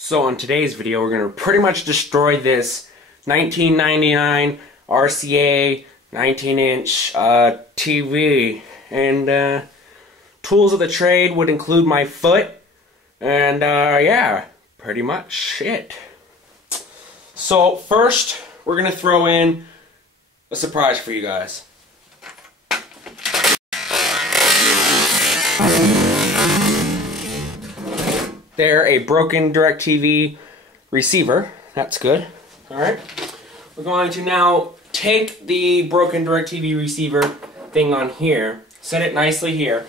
So on today's video, we're going to pretty much destroy this 1999 RCA 19-inch TV. And tools of the trade would include my foot. And yeah, pretty much it. So first, we're going to throw in a surprise for you guys. They're a broken DirecTV receiver. That's good. Alright. We're going to now take the broken DirecTV receiver thing on here, set it nicely here.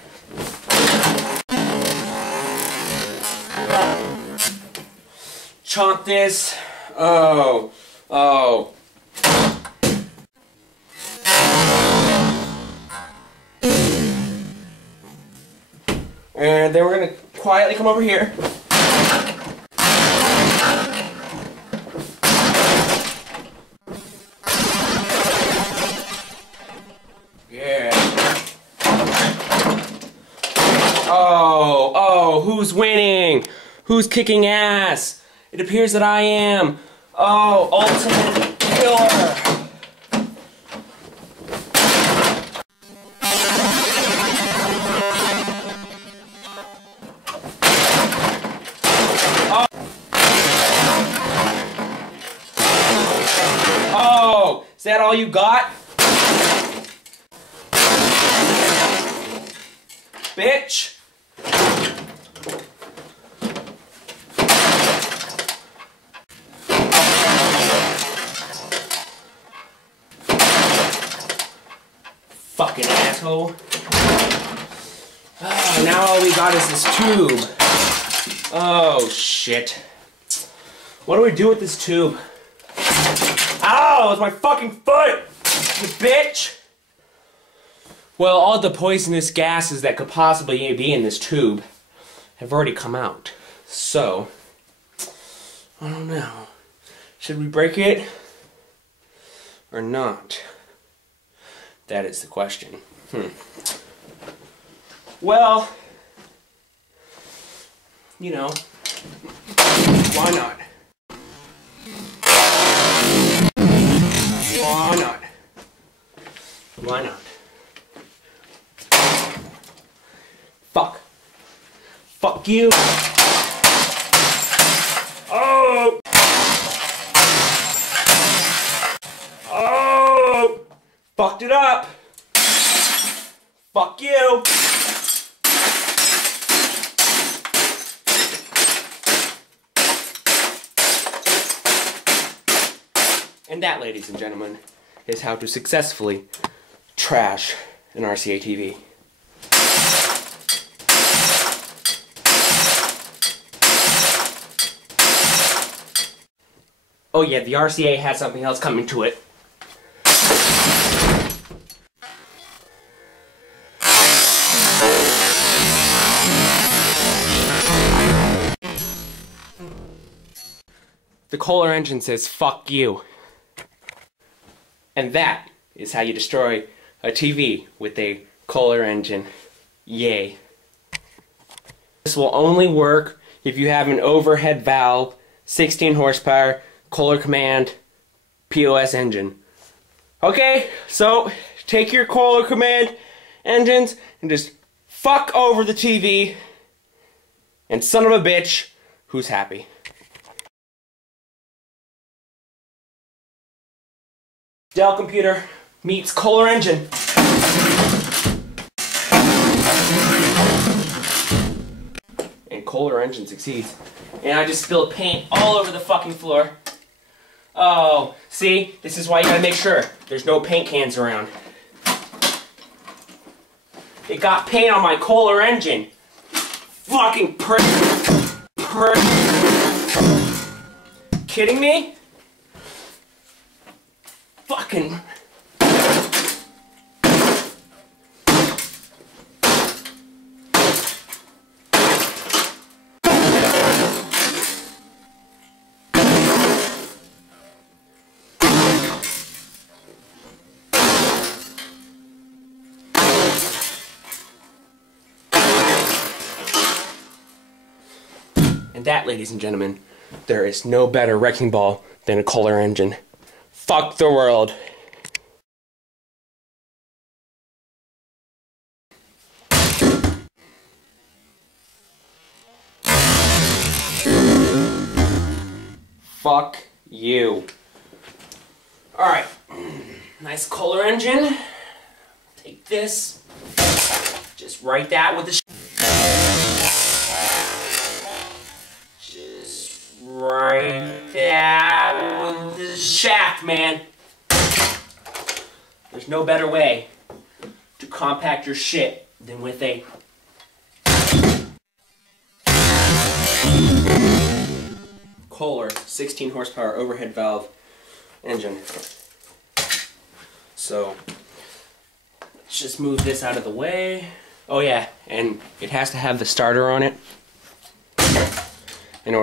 Chomp this. Oh. And then we're going to quietly come over here. Yeah. Oh, who's winning? Who's kicking ass? It appears that I am. Oh, ultimate killer. Oh, is that all you got? Bitch. Fucking asshole. Oh, now all we got is this tube. Oh, shit. What do we do with this tube? Ow, it's my fucking foot! You bitch! Well, all the poisonous gases that could possibly be in this tube have already come out. So, I don't know. Should we break it or not? That is the question. Well, you know, why not? Why not? Why not? Fuck. Fuck you. Oh! Oh! Fucked it up. Fuck you. And that, ladies and gentlemen, is how to successfully trash an RCA TV. Oh yeah, the RCA had something else coming to it. The Kohler engine says, fuck you. And that is how you destroy a TV with a Kohler engine. Yay. This will only work if you have an overhead valve, 16 horsepower, Kohler Command, POS engine. Okay, so take your Kohler Command engines and just fuck over the TV. And son of a bitch, who's happy? Dell computer meets Kohler engine. And Kohler engine succeeds. And I just spilled paint all over the fucking floor. Oh, see? This is why you gotta make sure there's no paint cans around. It got paint on my Kohler engine. Fucking prick. Kidding me? Fucking. And that, ladies and gentlemen, There is no better wrecking ball than a Kohler engine. Fuck the world. Fuck you. Alright. Nice Kohler engine. Take this. Just write that with the just write that with the shaft, man. There's no better way to compact your shit than with a Kohler 16 horsepower overhead valve engine. So let's just move this out of the way. Oh yeah, and it has to have the starter on it in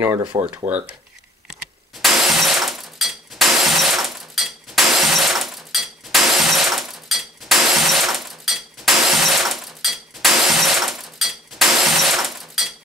order for it to work.